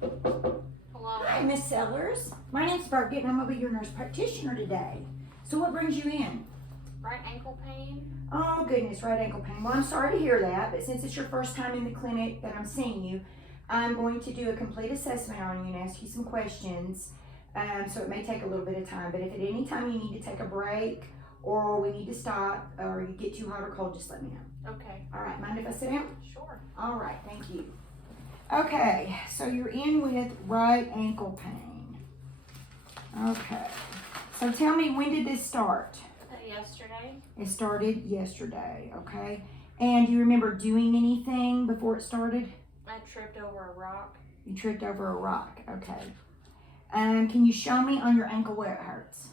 Hello. Hi, Miss Sellers. My name's Birgit, and I'm going to be your nurse practitioner today. So what brings you in? Right ankle pain. Oh, goodness, right ankle pain. Well, I'm sorry to hear that, but since it's your first time in the clinic that I'm seeing you, I'm going to do a complete assessment on you and ask you some questions. So it may take a little bit of time, but if at any time you need to take a break or we need to stop or you get too hot or cold, just let me know. Okay. All right, mind if I sit down? Sure. All right, thank you. Okay, so you're in with right ankle pain. Okay, so tell me, when did this start? Yesterday. It started yesterday, okay? And do you remember doing anything before it started? I tripped over a rock. You tripped over a rock, okay. Can you show me on your ankle where it hurts?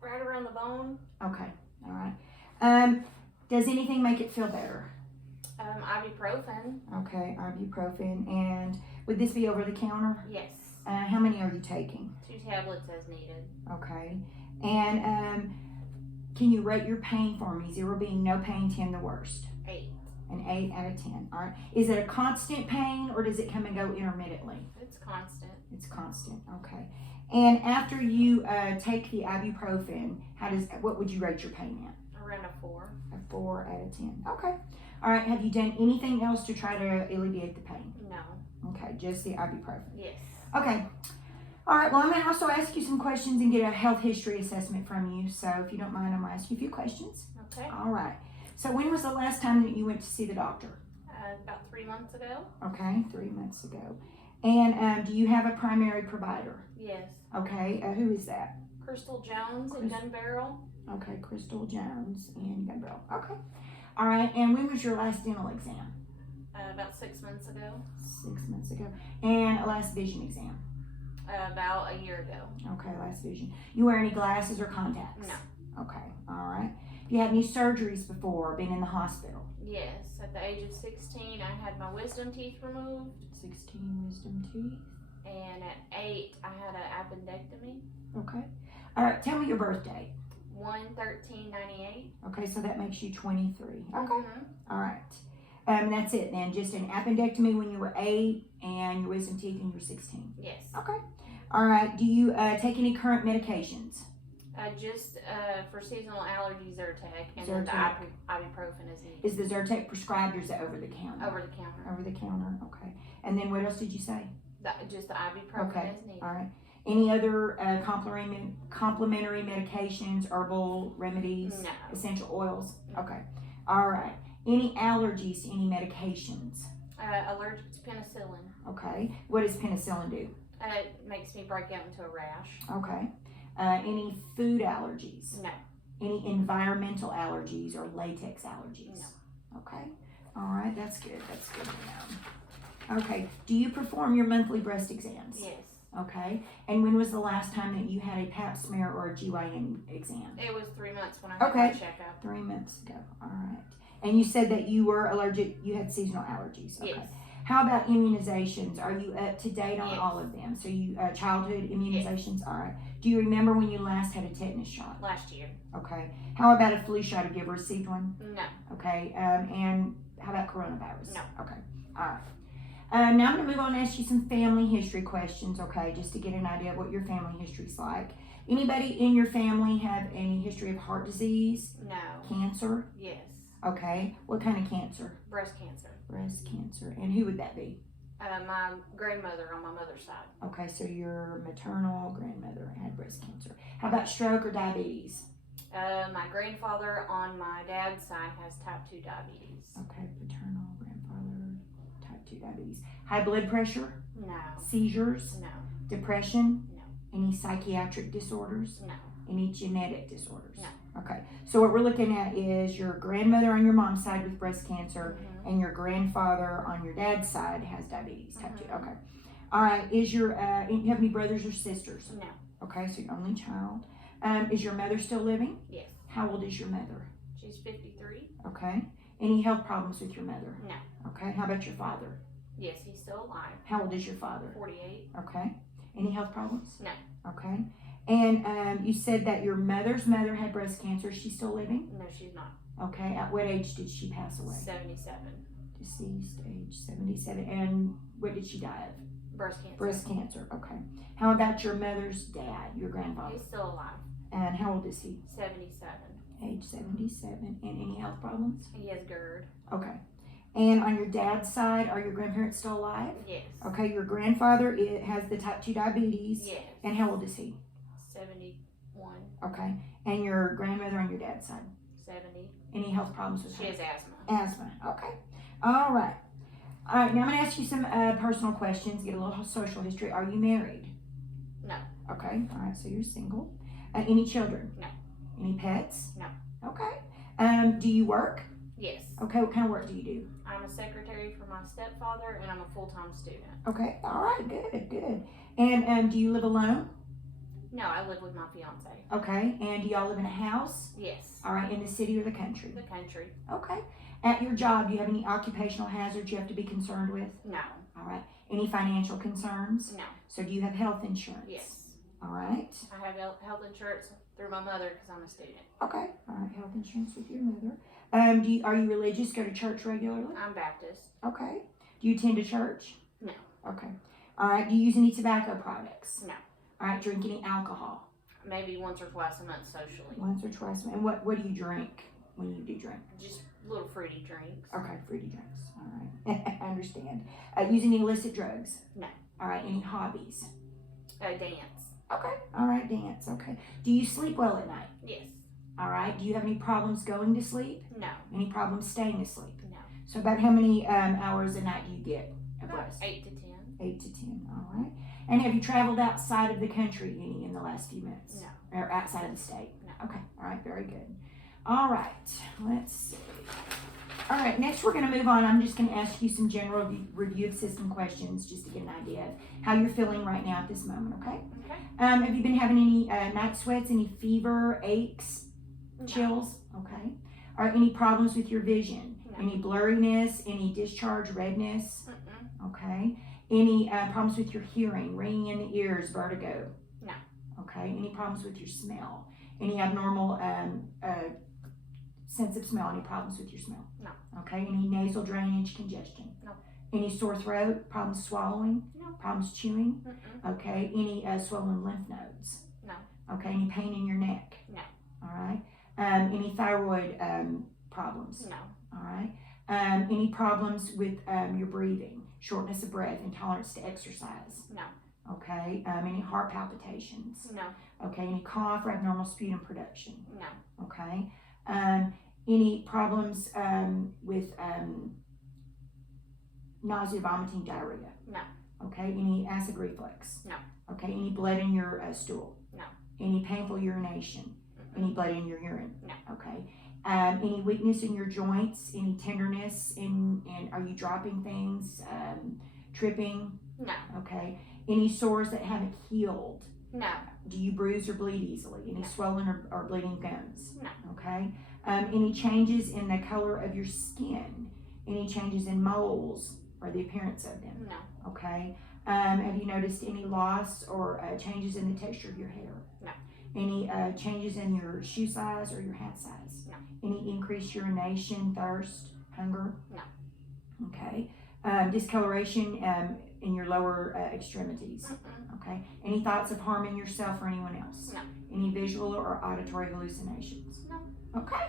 Right around the bone. Okay, all right. Does anything make it feel better? Ibuprofen. Okay, ibuprofen. And would this be over the counter? Yes. How many are you taking? 2 tablets as needed. Okay. And can you rate your pain for me? 0 being no pain, 10 the worst. 8. An 8 out of 10. All right. Is it a constant pain or does it come and go intermittently? It's constant. It's constant. Okay. And after you take the ibuprofen, what would you rate your pain at? Around a 4. A 4 out of 10. Okay. All right. Have you done anything else to try to alleviate the pain? No. Okay. Just the ibuprofen. Yes. Okay. All right. Well, I'm going to also ask you some questions and get a health history assessment from you. So if you don't mind, I'm going to ask you a few questions. Okay. All right. So when was the last time that you went to see the doctor? About 3 months ago. Okay, 3 months ago. And do you have a primary provider? Yes. Okay. Who is that? Crystal Jones in Gun Barrel. Okay, Crystal Jones in Gun Barrel. Okay. All right. And when was your last dental exam? About 6 months ago. 6 months ago. And a last vision exam? About a year ago. Okay, last vision. You wear any glasses or contacts? No. Okay. All right. Have you had any surgeries before? Been in the hospital? Yes. At the age of 16, I had my wisdom teeth removed. 16 wisdom teeth. And at 8, I had an appendectomy. Okay. All right. Tell me your birthday. 1/13/98. Okay, so that makes you 23. Okay. Mhm. All right. That's it then. Just an appendectomy when you were 8 and your wisdom teeth when you were 16. Yes. Okay. All right. Do you take any current medications? Just for seasonal allergies, Zyrtec, and then the Zyrtec. ibuprofen is needed. Is the Zyrtec prescribed or is it over the counter? Over the counter. Over the counter. Okay. And then what else did you say? Just the ibuprofen Okay. is needed. All right. Any other complementary medications, herbal remedies, No. essential oils? Okay. All right. Any allergies to any medications? Allergic to penicillin. Okay. What does penicillin do? It makes me break out into a rash. Okay. Any food allergies? No. Any environmental allergies or latex allergies? No. Okay. All right. That's good. That's good to know. Okay. Do you perform your monthly breast exams? Yes. Okay. And when was the last time that you had a pap smear or a GYN exam? It was 3 months when I had Okay. my checkup. 3 months ago. All right. And you said that you were allergic, you had seasonal allergies. Okay. Yes. How about immunizations? Are you up to date on Yes. all of them? So you, childhood immunizations? All right. Do you remember when you last had a tetanus shot? Last year. Okay. How about a flu shot? Have you ever received one? No. Okay. And how about coronavirus? No. Okay. All right. Now I'm going to move on and ask you some family history questions, okay, just to get an idea of what your family history's like. Anybody in your family have any history of heart disease, No. cancer? Yes. Okay. What kind of cancer? Breast cancer. Breast cancer. And who would that be? My grandmother on my mother's side. Okay, so your maternal grandmother had breast cancer. How about stroke or diabetes? My grandfather on my dad's side has type 2 diabetes. Okay, paternal grandfather, type 2 diabetes. High blood pressure? No. Seizures? No. Depression? No. Any psychiatric disorders? No. Any genetic disorders? No. Okay, so what we're looking at is your grandmother on your mom's side with breast cancer and your grandfather on your dad's side has diabetes, type 2. Okay. All right, you have any brothers or sisters? No. Okay, so your only child. Is your mother still living? Yes. How old is your mother? She's 53. Okay. Any health problems with your mother? No. Okay. How about your father? Yes, he's still alive. How old is your father? 48. Okay. Any health problems? No. Okay. And you said that your mother's mother had breast cancer. Is she still living? No, she's not. Okay. At what age did she pass away? 77. Deceased, age 77. And what did she die of? Breast cancer. Breast cancer, okay. How about your mother's dad, your grandfather? He's still alive. And how old is he? 77. Age 77. And any health problems? He has GERD. Okay. And on your dad's side, are your grandparents still alive? Yes. Okay, your grandfather has the type 2 diabetes. Yes. And how old is he? 71. Okay. And your grandmother on your dad's side? 70. Any health problems with She her? has asthma. Asthma. Okay. All right. All right. Now I'm going to ask you some personal questions. Get a little social history. Are you married? No. Okay. All right. So you're single. Any children? No. Any pets? No. Okay. Do you work? Yes. Okay. What kind of work do you do? I'm a secretary for my stepfather, and I'm a full-time student. Okay. All right. Good. Good. And do you live alone? No, I live with my fiance. Okay. And do y'all live in a house? Yes. All right. In the city or the country? The country. Okay. At your job, do you have any occupational hazards you have to be concerned with? No. All right. Any financial concerns? No. So do you have health insurance? Yes. All right. I have health insurance through my mother because I'm a student. Okay. All right. Health insurance with your mother. Are you religious? Go to church regularly? I'm Baptist. Okay. Do you attend a church? No. Okay. All right. Do you use any tobacco products? No. All right. Drink any alcohol? Maybe once or twice a month socially. Once or twice. And what do you drink when you do drink? Just little fruity drinks. Okay. Fruity drinks. All right. I understand. Use any illicit drugs? No. All right. Any hobbies? Dance. Okay. All right. Dance. Okay. Do you sleep well at night? Yes. All right. Do you have any problems going to sleep? No. Any problems staying asleep? No. So about how many hours a night do you get of About rest? 8 to 10. 8 to 10. All right. And have you traveled outside of the country any in the last few months? No. Or outside of the state? No. Okay. All right. Very good. All right. Let's see. All right. Next, we're going to move on. I'm just going to ask you some general review of system questions just to get an idea of how you're feeling right now at this moment. Okay. Okay. Have you been having any night sweats, any fever, aches, No. chills? Okay. Are any problems with your vision? No. Any blurriness, any discharge, redness? Mm-mm. Okay. Any problems with your hearing, ringing in the ears, vertigo? No. Okay. Any problems with your smell? Any abnormal sense of smell? Any problems with your smell? No. Okay. Any nasal drainage, congestion? No. Any sore throat, problems swallowing? No. Problems chewing? Mm-mm. Okay. Any swollen lymph nodes? No. Okay. Any pain in your neck? No. All right. Any thyroid problems? No. All right. Any problems with your breathing, shortness of breath, intolerance to exercise? No. Okay. Any heart palpitations? No. Okay. Any cough or abnormal sputum production? No. Okay. Any problems with nausea, vomiting, diarrhea? No. Okay. Any acid reflux? No. Okay. Any blood in your stool? No. Any painful urination? Mm-mm. Any blood in your urine? No. Okay. Any weakness in your joints? Any tenderness and are you dropping things? Tripping? No. Okay. Any sores that haven't healed? No. Do you bruise or bleed easily? Any No. swollen or bleeding gums? No. Okay. Any changes in the color of your skin? Any changes in moles or the appearance of them? No. Okay. Have you noticed any loss or changes in the texture of your hair? No. Any changes in your shoe size or your hat size? No. Any increased urination, thirst, hunger? No. Okay. Discoloration in your lower extremities? Mm-mm. Okay. Any thoughts of harming yourself or anyone else? No. Any visual or auditory hallucinations? No. Okay.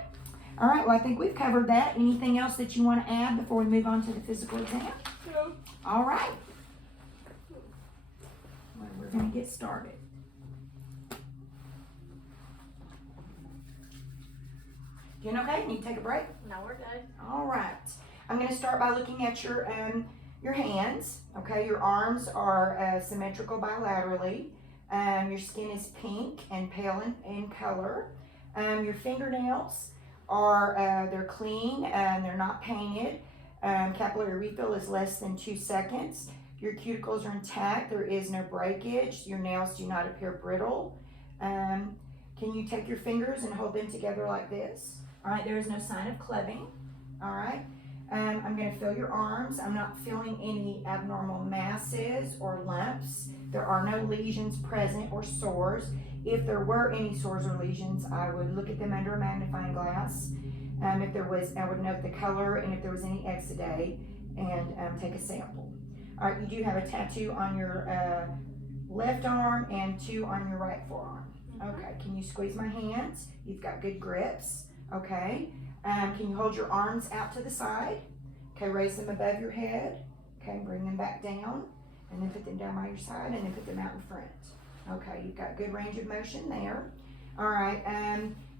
All right. Well, I think we've covered that. Anything else that you want to add before we move on to the physical exam? No. All right. Well, we're going to get started. Doing okay? Need to take a break? No, we're good. All right. I'm going to start by looking at your hands. Okay, your arms are symmetrical bilaterally. Your skin is pink and pale in color. Your fingernails are they're clean and they're not painted. Capillary refill is less than 2 seconds. Your cuticles are intact. There is no breakage. Your nails do not appear brittle. Can you take your fingers and hold them together like this? All right, there is no sign of clubbing. All right. I'm going to feel your arms. I'm not feeling any abnormal masses or lumps. There are no lesions present or sores. If there were any sores or lesions, I would look at them under a magnifying glass. If there was, I would note the color and if there was any exudate and take a sample. All right, you do have a tattoo on your left arm and 2 on your right forearm. Okay, can you squeeze my hands? You've got good grips. Okay, can you hold your arms out to the side? Okay, raise them above your head. Okay, bring them back down, and then put them down by your side, and then put them out in front. Okay, you've got good range of motion there. All right,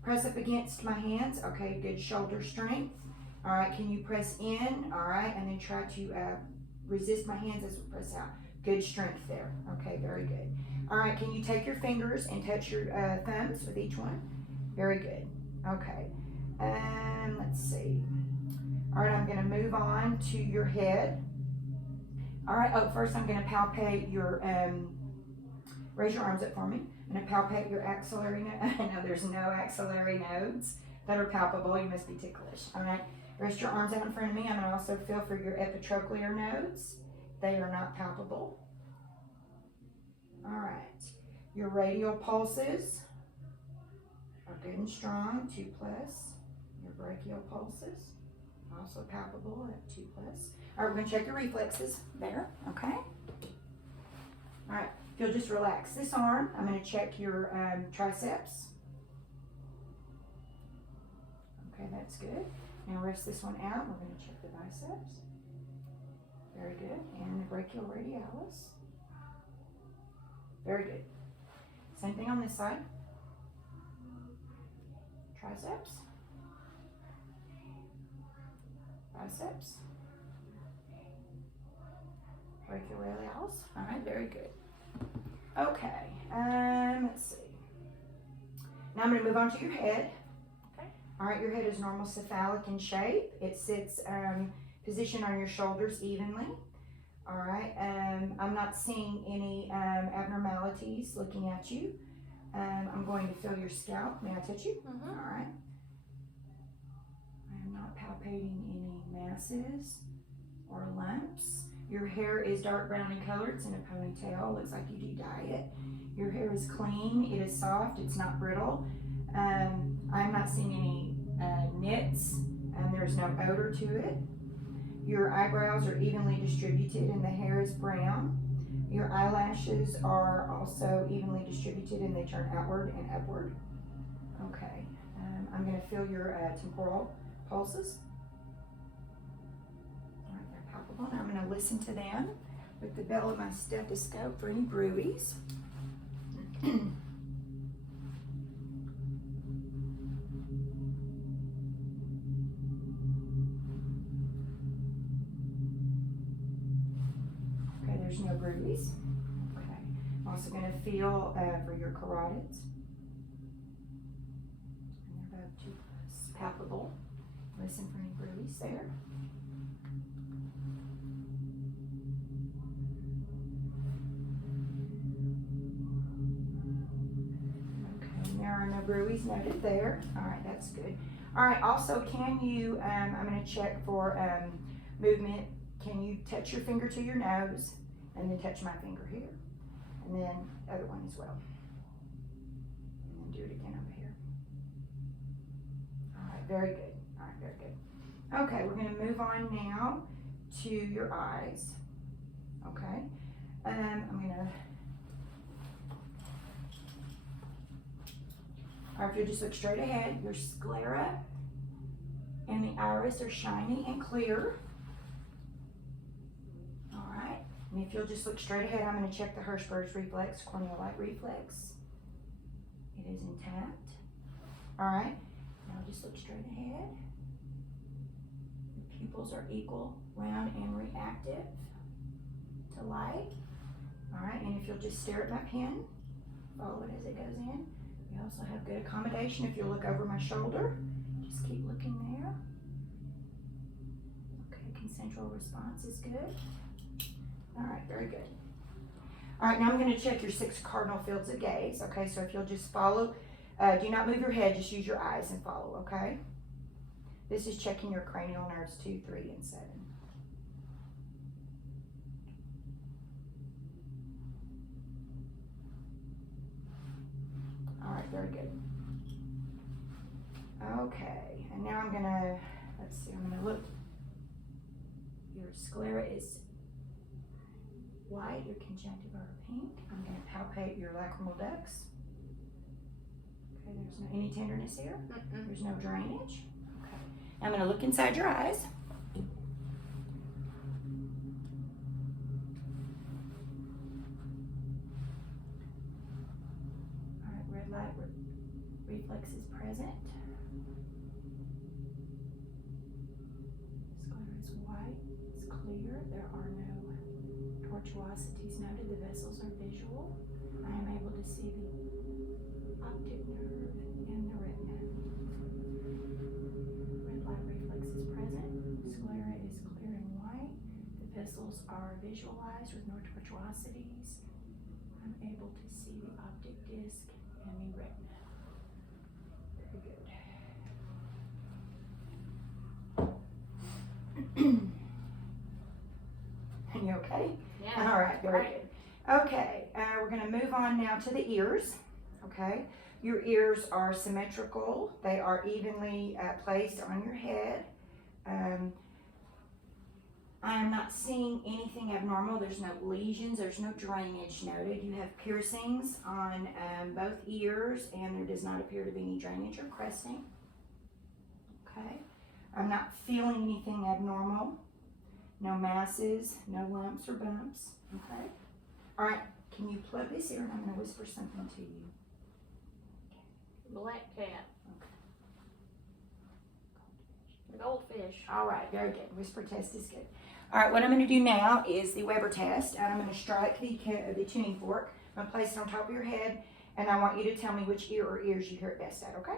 press up against my hands. Okay, good shoulder strength. All right, can you press in? All right, and then try to resist my hands as we press out. Good strength there. Okay, very good. All right, can you take your fingers and touch your thumbs with each one? Very good. Okay, let's see. All right, I'm gonna move on to your head. All right, first I'm gonna palpate your, raise your arms up for me. I'm gonna palpate your axillary node. No, there's no axillary nodes that are palpable. You must be ticklish. All right, rest your arms out in front of me. I'm gonna also feel for your epitrochlear nodes. They are not palpable. All right, your radial pulses are good and strong, 2+. Your brachial pulses, also palpable at 2+. All right, we're gonna check your reflexes there, okay? All right, if you'll just relax this arm, I'm gonna check your triceps. Okay, that's good. Now rest this one out, we're gonna check the biceps. Very good, and the brachial radialis. Very good. Same thing on this side. Triceps. Biceps. Brachioradialis. All right, very good. Okay, let's see. Now I'm going to move on to your head. Okay. All right, your head is normal cephalic in shape. It sits positioned on your shoulders evenly. All right, I'm not seeing any abnormalities looking at you. I'm going to feel your scalp. May I touch you? Mm-hmm. All right. I am not palpating any masses or lumps. Your hair is dark brown in color. It's in a ponytail. Looks like you do dye it. Your hair is clean. It is soft. It's not brittle. I'm not seeing any nits, and there's no odor to it. Your eyebrows are evenly distributed and the hair is brown. Your eyelashes are also evenly distributed and they turn outward and upward. Okay, I'm going to feel your temporal pulses. All right, they're palpable. Now I'm going to listen to them with the bell of my stethoscope for any bruises. There's no bruise. Okay. I'm also going to feel for your carotids. And they're both palpable. Listen for any bruise there. Okay, there are no bruise noted there. All right, that's good. All right, also can you, I'm going to check for movement. Can you touch your finger to your nose? And then touch my finger here. And then the other one as well. And then do it again over here. All right, very good. All right, very good. Okay, we're going to move on now to your eyes. Okay. I'm going to... All right, if you just look straight ahead, your sclera and the iris are shiny and clear. And if you'll just look straight ahead, I'm going to check the Hirschberg's reflex, corneal light reflex. It is intact. All right. Now just look straight ahead. The pupils are equal, round, and reactive to light. All right. And if you'll just stare at my pen, follow it as it goes in. We also have good accommodation. If you'll look over my shoulder, just keep looking there. Okay. Concentric response is good. All right, very good. All right, now I'm going to check your 6 cardinal fields of gaze. Okay, so if you'll just follow, do not move your head, just use your eyes and follow, okay? This is checking your cranial nerves 2, 3, and 7. All right, very good. Okay, and now I'm going to, let's see, I'm going to look. Your sclera is white, your conjunctiva are pink. I'm going to palpate your lacrimal ducts. Okay, there's no any tenderness here. There's no drainage. Okay. I'm going to look inside your eyes. All right, red light reflex is present. Sclera is white. It's clear. There are no tortuosities noted. The vessels are visual. I am able to see the optic nerve and the retina. Red light reflex is present. Sclera is clear and white. The vessels are visualized with no tortuosities. I'm able to see the optic disc and the retina. Very good. You okay? Yeah. All right, very good. Okay, we're going to move on now to the ears. Okay, your ears are symmetrical. They are evenly placed on your head. I am not seeing anything abnormal. There's no lesions. There's no drainage noted. You have piercings on both ears, and there does not appear to be any drainage or cresting. Okay, I'm not feeling anything abnormal. No masses, no lumps or bumps. Okay. All right, can you plug this ear and I'm going to whisper something to you. Black cat. Goldfish. All right, very good. Whisper test is good. All right, what I'm going to do now is the Weber test, and I'm going to strike the tuning fork. I'm going to place it on top of your head, and I want you to tell me which ear or ears you hear it best at, okay?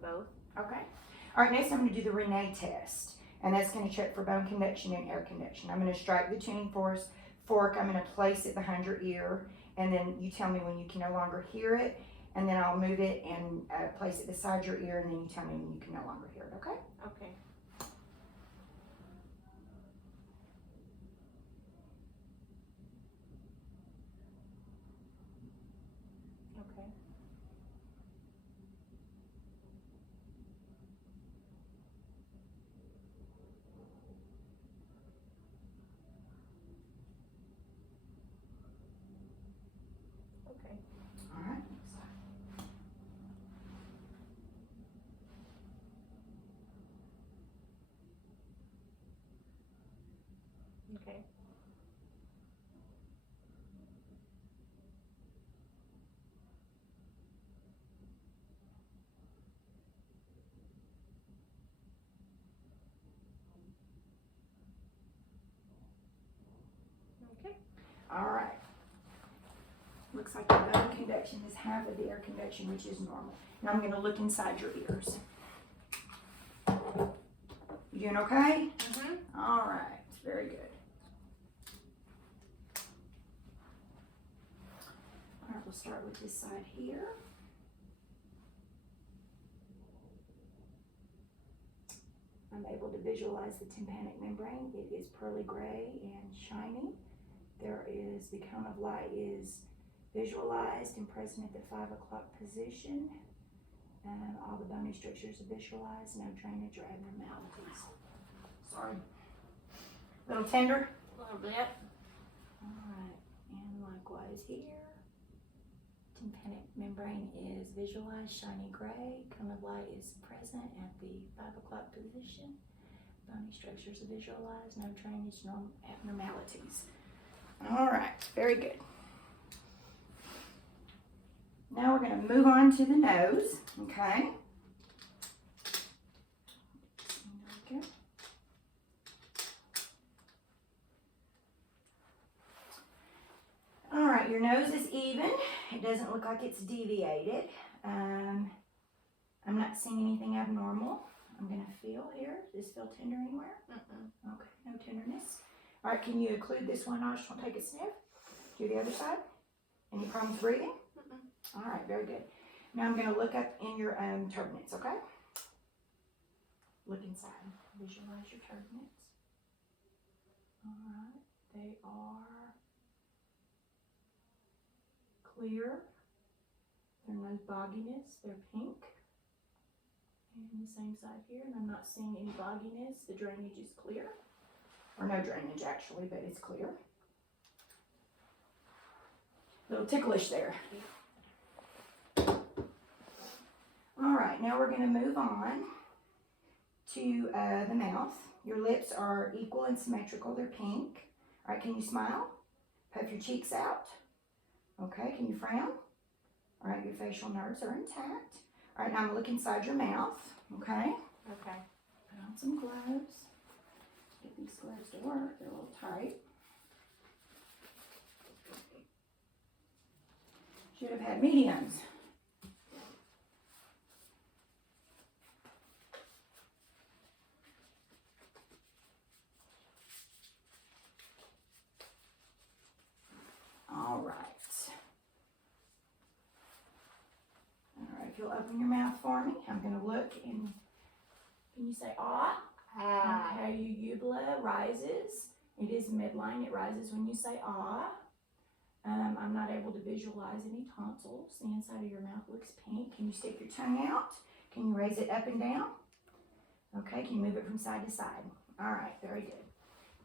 Both. Okay. All right, next I'm going to do the Renee test, and that's going to check for bone conduction and air conduction. I'm going to strike the tuning fork. I'm going to place it behind your ear, and then you tell me when you can no longer hear it, and then I'll move it and place it beside your ear, and then you tell me when you can no longer hear it, okay? Okay. Okay. Okay. All right. Okay. Okay. All right. Looks like the bone conduction is half of the air conduction, which is normal. Now I'm going to look inside your ears. You doing okay? All right. Very good. All right, we'll start with this side here. I'm able to visualize the tympanic membrane. It is pearly gray and shiny. There is, the cone of light is visualized and present at the 5 o'clock position. All the bony structures are visualized, no drainage or abnormalities. Sorry. Little tender? A little bit. All right, and likewise here. Tympanic membrane is visualized, shiny gray. Cone of light is present at the 5 o'clock position. Bony structures are visualized, no drainage, no abnormalities. All right, very good. Now we're going to move on to the nose, okay? There we go. All right, your nose is even. It doesn't look like it's deviated. I'm not seeing anything abnormal. I'm going to feel here. Does this feel tender anywhere? Okay, no tenderness. All right, can you occlude this one nostril and take a sniff? Do the other side. Any problems breathing? All right, very good. Now I'm going to look up in your turbinates, okay? Look inside. Visualize your turbinates. All right, they are clear. There's no bogginess. They're pink. And the same side here, and I'm not seeing any bogginess. The drainage is clear. Or no drainage actually, but it's clear. A little ticklish there. All right, now we're going to move on to the mouth. Your lips are equal and symmetrical. They're pink. All right, can you smile? Puff your cheeks out. Okay, can you frown? All right, your facial nerves are intact. All right, now I'm going to look inside your mouth. Okay, Okay. put on some gloves. Get these gloves to work. They're a little tight. Should have had mediums. All right. All right, if you'll open your mouth for me, I'm going to look and Can you say ah? Ah. Okay, your uvula rises. It is midline. It rises when you say ah. I'm not able to visualize any tonsils. The inside of your mouth looks pink. can you stick your tongue out? Can you raise it up and down? Okay, can you move it from side to side? All right, very good.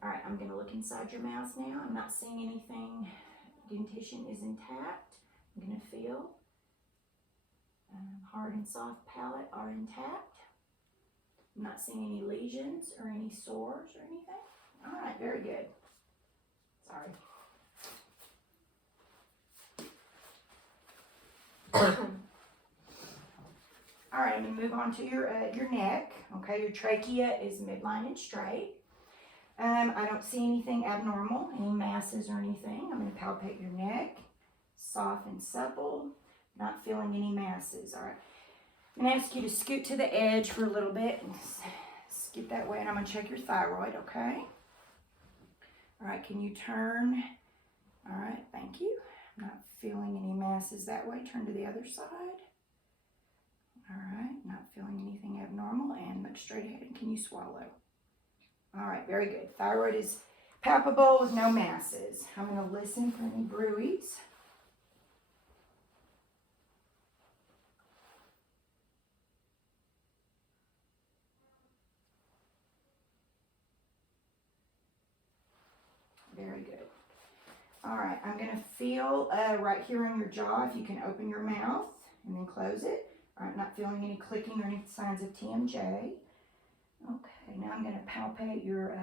All right, I'm going to look inside your mouth now. I'm not seeing anything. Dentition is intact. I'm going to feel hard and soft palate are intact. I'm not seeing any lesions or any sores or anything. All right, very good. Sorry. All right, I'm going to move on to your neck. Okay, your trachea is midline and straight. I don't see anything abnormal, any masses or anything. I'm going to palpate your neck, soft and supple. Not feeling any masses. All right. I'm going to ask you to scoot to the edge for a little bit and scoot that way, and I'm going to check your thyroid, okay? All right, can you turn? All right, thank you. I'm not feeling any masses that way. Turn to the other side. All right, not feeling anything abnormal, and look straight ahead, and can you swallow? All right, very good. Thyroid is palpable with no masses. I'm going to listen for any bruits. Very good. All right, I'm going to feel right here in your jaw if you can open your mouth and then close it. All right, not feeling any clicking or any signs of TMJ. Okay, now I'm going to palpate your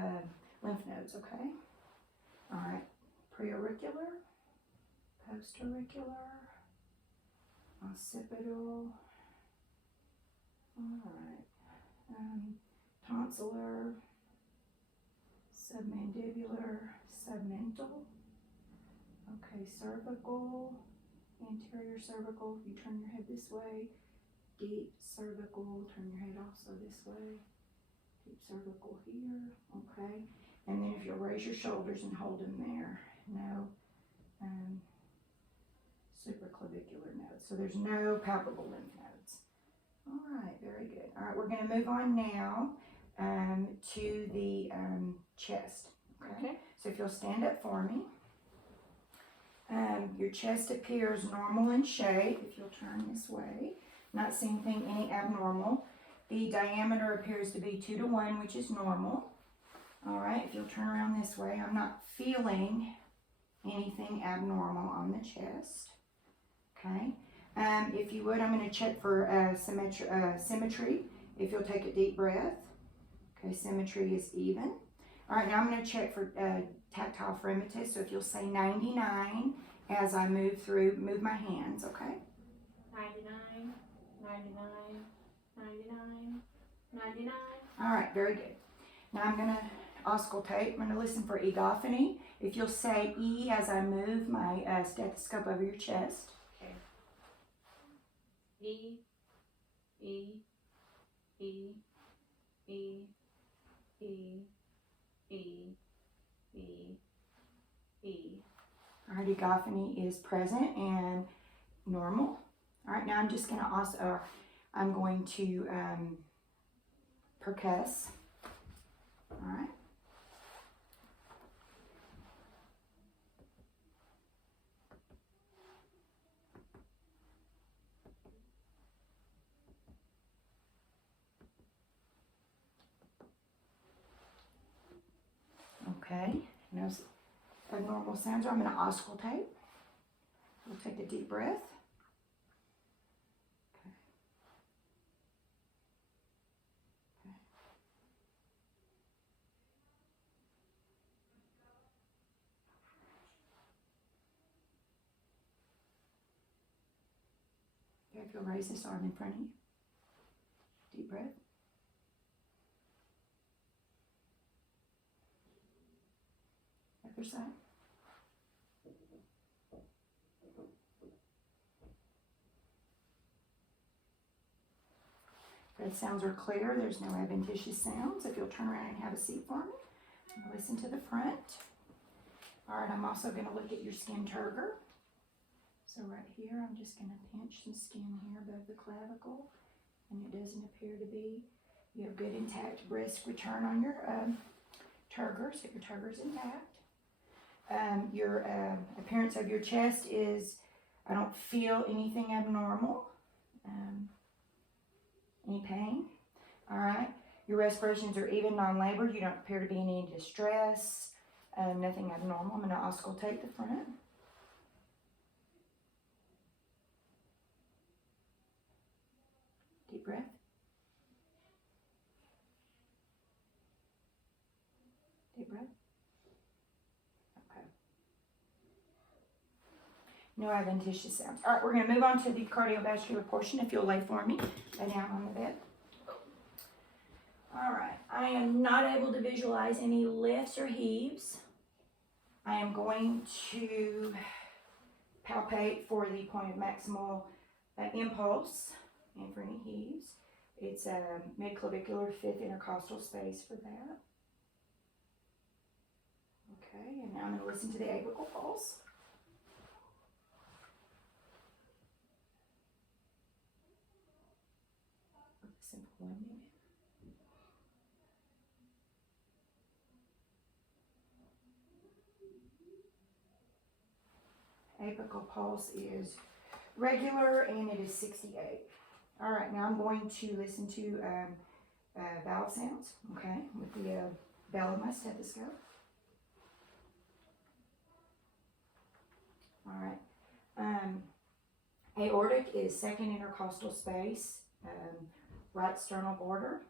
lymph nodes, okay? All right, preauricular, postauricular, occipital, all right, tonsillar, submandibular, submental, okay, cervical, anterior cervical, if you turn your head this way, deep cervical, turn your head also this way, deep cervical here, okay, and then if you'll raise your shoulders and hold them there, no supraclavicular nodes, so there's no palpable lymph nodes. All right, very good. All right, we're going to move on now to the chest. Okay. So if you'll stand up for me, your chest appears normal in shape. If you'll turn this way, not seeing any abnormal. The diameter appears to be 2 to 1, which is normal. All right, if you'll turn around this way, I'm not feeling anything abnormal on the chest. Okay. If you would, I'm going to check for symmetry. If you'll take a deep breath. Okay, symmetry is even. All right, now I'm going to check for tactile fremitus. So if you'll say 99 as I move my hands, okay? 99, 99, 99, 99. All right, very good. Now I'm going to auscultate. I'm going to listen for egophony. If you'll say E as I move my stethoscope over your chest. Okay. E, E, E, E, E, E, E, E. All right, egophony is present and normal. All right, now I'm just going to also, I'm going to percuss. All right. Okay, and those abnormal sounds are, I'm going to auscultate. We'll take a deep breath. Okay, if you'll raise this arm in front of you. Deep breath. Other side. Breath sounds are clear. There's no adventitious sounds. If you'll turn around and have a seat for me. And listen to the front. All right, I'm also going to look at your skin turgor. So right here, I'm just going to pinch some skin here above the clavicle. And it doesn't appear to be. You have good intact brisk return on your turgor, so your turgor's intact. Your appearance of your chest is, I don't feel anything abnormal. Any pain? All right. Your respirations are even, non-labored. You don't appear to be in any distress. Nothing abnormal. I'm going to auscultate the front. Deep breath. Deep breath. Okay. No adventitious sounds. All right, we're going to move on to the cardiovascular portion. If you'll lay for me, lay down on the bed. All right, I am not able to visualize any lifts or heaves. I am going to palpate for the point of maximal impulse and for any heaves. It's a mid-clavicular fifth intercostal space for that. Okay, and now I'm going to listen to the apical pulse. Simple 1 minute. Apical pulse is regular and it is 68. All right, now I'm going to listen to valve sounds, okay, with the bell of my stethoscope. All right. Aortic is second intercostal space, right sternal border.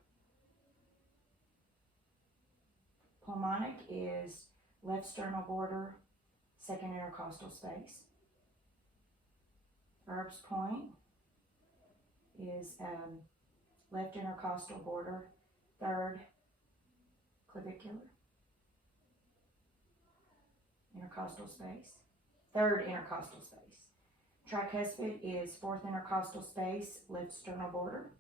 Pulmonic is left sternal border, second intercostal space. Erb's point is left intercostal border, third clavicular, intercostal space, third intercostal space. Tricuspid is fourth intercostal space, left sternal border.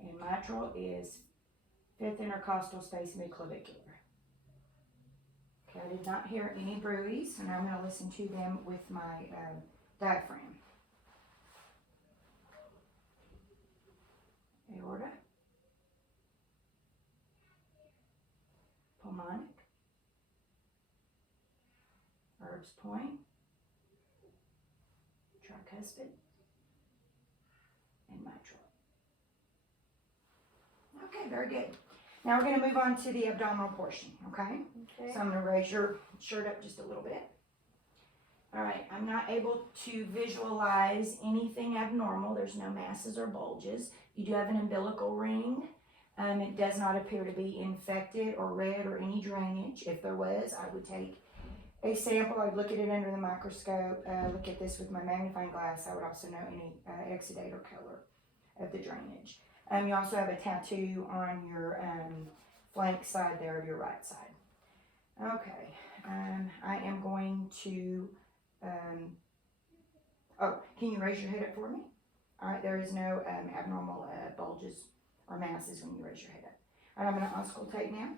And mitral is fifth intercostal space, mid-clavicular. Okay, I did not hear any bruits, and I'm going to listen to them with my diaphragm. Aorta, pulmonic, Erb's point, tricuspid, and mitral. Okay, very good. Now we're going to move on to the abdominal portion, okay? So I'm going to raise your shirt up just a little bit. All right, I'm not able to visualize anything abnormal. There's no masses or bulges. You do have an umbilical ring. It does not appear to be infected or red or any drainage. If there was, I would take a sample. I'd look at it under the microscope, look at this with my magnifying glass. I would also know any exudate or color of the drainage. You also have a tattoo on your flank side there of your right side. Okay, I am going to, can you raise your head up for me? All right, there is no abnormal bulges or masses when you raise your head up. All right, I'm going to auscultate now.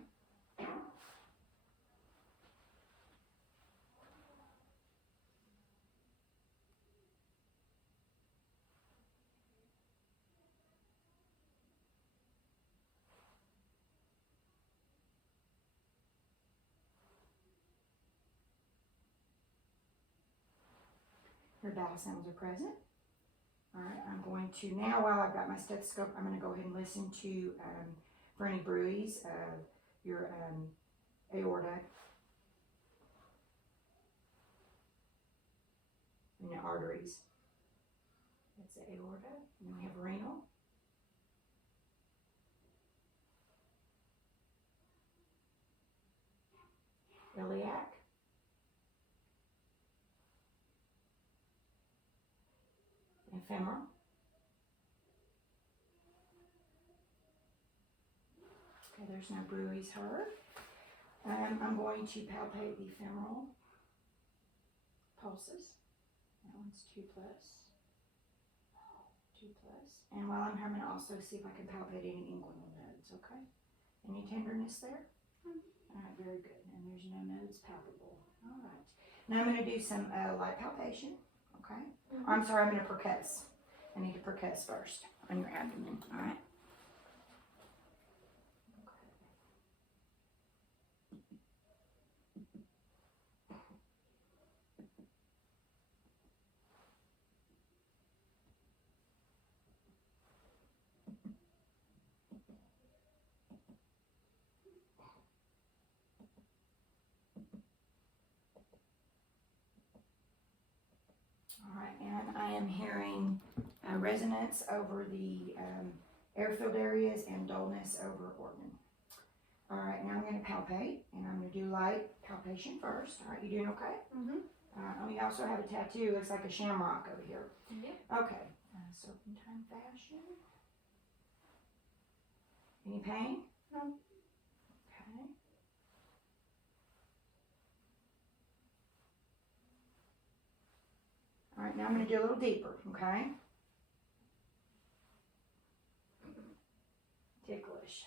Your bowel sounds are present. All right, I'm going to, now while I've got my stethoscope, I'm going to go ahead and listen to, for any bruits, your aorta and the arteries. That's the aorta. And then we have renal. Iliac. And femoral. Okay, there's no bruise heard. I'm going to palpate the femoral pulses. That one's 2 plus. 2 plus. And while I'm here, I'm going to also see if I can palpate any inguinal nodes, okay? Any tenderness there? All right, very good. And there's no nodes palpable. All right. Now I'm going to do some light palpation, okay? I'm sorry, I'm going to percuss. I need to percuss first on your abdomen, all right? All right, and I am hearing resonance over the air-filled areas and dullness over organ. All right, now I'm going to palpate, and I'm going to do light palpation first. All right, you doing okay? Oh, you also have a tattoo. Looks like a shamrock over here. Yep. Okay, serpentine fashion. Any pain? No. Okay. All right, now I'm going to do a little deeper, okay? Ticklish.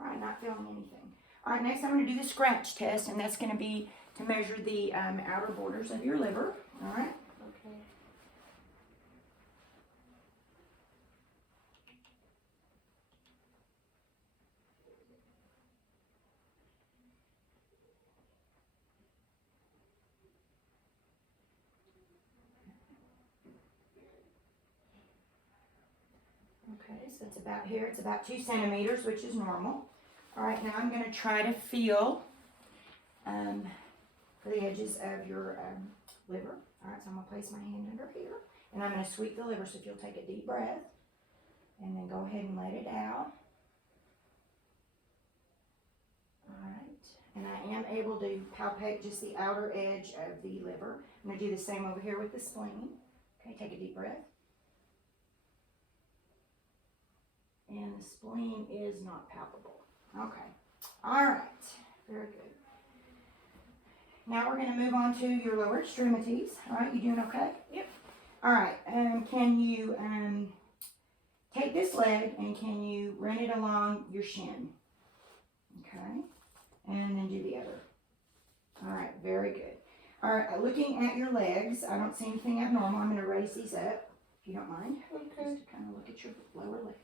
All right, not feeling anything. All right, next I'm going to do the scratch test, and that's going to be to measure the outer borders of your liver, all right? Okay. Okay, so it's about here. It's about 2 centimeters, which is normal. All right, now I'm going to try to feel for the edges of your liver. All right, so I'm going to place my hand under here, and I'm going to sweep the liver. So if you'll take a deep breath, and then go ahead and let it out. All right, and I am able to palpate just the outer edge of the liver. I'm going to do the same over here with the spleen. Okay, take a deep breath. And the spleen is not palpable. Okay. All right. Very good. Now we're going to move on to your lower extremities. All right. You doing okay? Yep. All right. Can you take this leg and can you run it along your shin? Okay. And then do the other. All right. Very good. All right. Looking at your legs, I don't see anything abnormal. I'm going to raise these up, if you don't mind. Okay. Just to kind of look at your lower legs.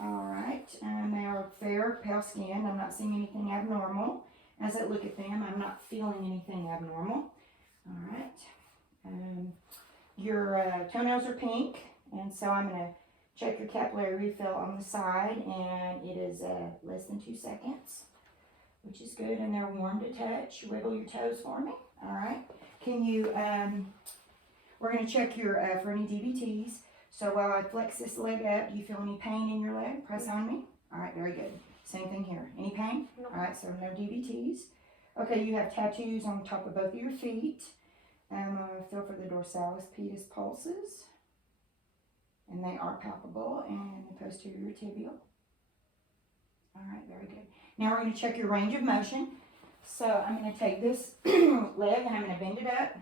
All right, they are fair, pale skinned. I'm not seeing anything abnormal. As I look at them, I'm not feeling anything abnormal. All right, your toenails are pink, and so I'm going to check your capillary refill on the side, and it is less than 2 seconds, which is good, and they're warm to touch. Wiggle your toes for me. All right, can you, we're going to check your for any DVTs. So while I flex this leg up, do you feel any pain in your leg? Press on me. All right, very good. Same thing here. Any pain? No. All right, so no DVTs. Okay, you have tattoos on top of both of your feet. Feel for the dorsalis pedis pulses. And they are palpable, and the posterior tibial. All right, very good. Now we're going to check your range of motion. So I'm going to take this leg and I'm going to bend it up,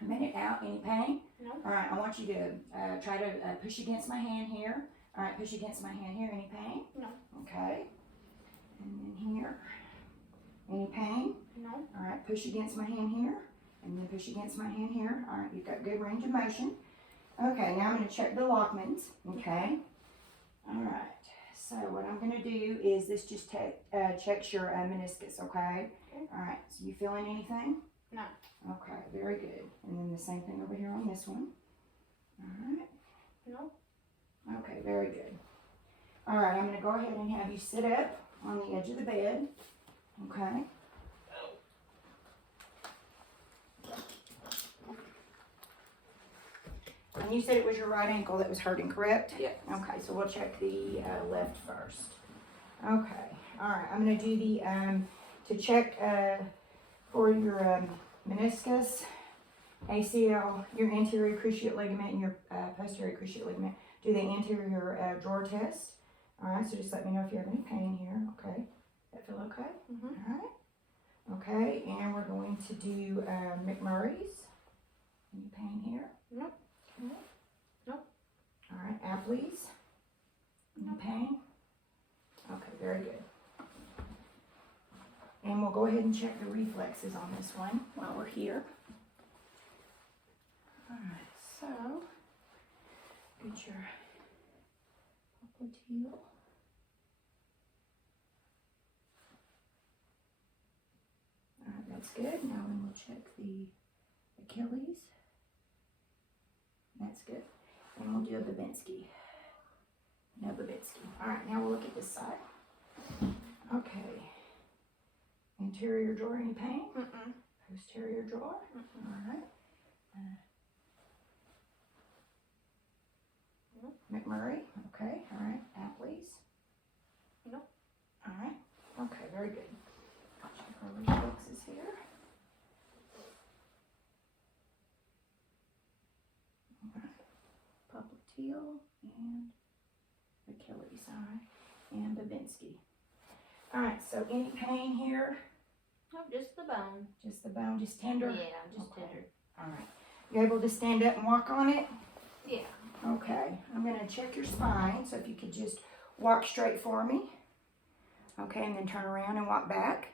bend it out. Any pain? No. All right, I want you to try to push against my hand here. All right, push against my hand here. Any pain? No. Okay. And then here. Any pain? No. All right, push against my hand here. And then push against my hand here. All right, you've got good range of motion. Okay, now I'm going to check the Lockmans. Okay. All right. So what I'm going to do is this just checks your meniscus, okay? Okay. All right, so you feeling anything? No. Okay, very good. And then the same thing over here on this one. Alright. No. Okay, very good. Alright, I'm going to go ahead and have you sit up on the edge of the bed. Okay. And you said it was your right ankle that was hurting, correct? Yes. Okay, so we'll check the left first. Okay, alright, I'm going to do the, to check for your meniscus, ACL, your anterior cruciate ligament, and your posterior cruciate ligament. Do the anterior drawer test. Alright, so just let me know if you have any pain here. Okay, that feel okay? Alright. Okay, and we're going to do McMurray's. Any pain here? Nope. Okay. Nope. Alright, Apley's. Any Nope. pain? Okay, very good. And we'll go ahead and check the reflexes on this one while we're here. Alright, so get your popliteal. Alright, that's good. Now then we'll check the Achilles. That's good. And we'll do a Babinski. No Babinski. Alright, now we'll look at this side. Okay. Anterior drawer, any pain? Posterior drawer? Alright. McMurray, okay, alright. Apley's? Nope. Alright, okay, very good. Check our reflexes here. Popliteal and Achilles, alright, and Babinski. Alright, so any pain here? No, just the bone. Just the bone, just tender? Yeah, just Okay. tender. Alright. You able to stand up and walk on it? Yeah. Okay, I'm gonna check your spine, so if you could just walk straight for me. Okay, and then turn around and walk back.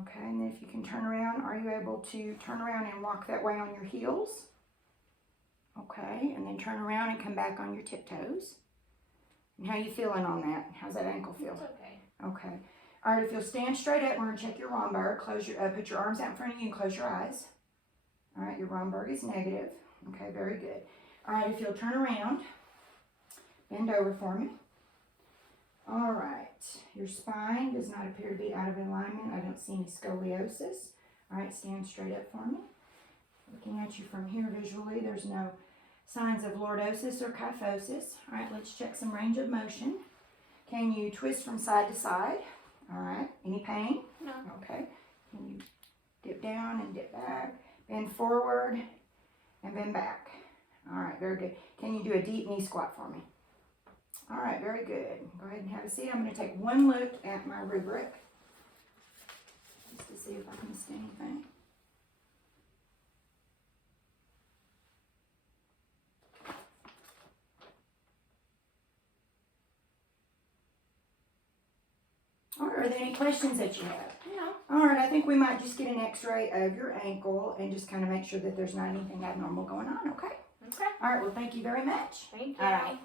Okay, and then if you can turn around, are you able to turn around and walk that way on your heels? Okay, and then turn around and come back on your tiptoes. And how you feeling on that? How's that ankle feel? It's okay. Okay. All right, if you'll stand straight up, we're gonna check your Romberg. Close your, put your arms out in front of you and close your eyes. All right, your Romberg is negative. Okay, very good. All right, if you'll turn around, bend over for me. All right, your spine does not appear to be out of alignment. I don't see any scoliosis. All right, stand straight up for me. Looking at you from here visually, there's no signs of lordosis or kyphosis. All right, let's check some range of motion. Can you twist from side to side? All right, any pain? No. Okay, can you dip down and dip back, bend forward and bend back? All right, very good. Can you do a deep knee squat for me? All right, very good. Go ahead and have a seat. I'm going to take one look at my rubric just to see if I missed anything. All right, are there any questions that you have? No. All right, I think we might just get an x-ray of your ankle and just kind of make sure that there's not anything abnormal going on, okay? Okay. All right, well, thank you very much. Thank you. All right.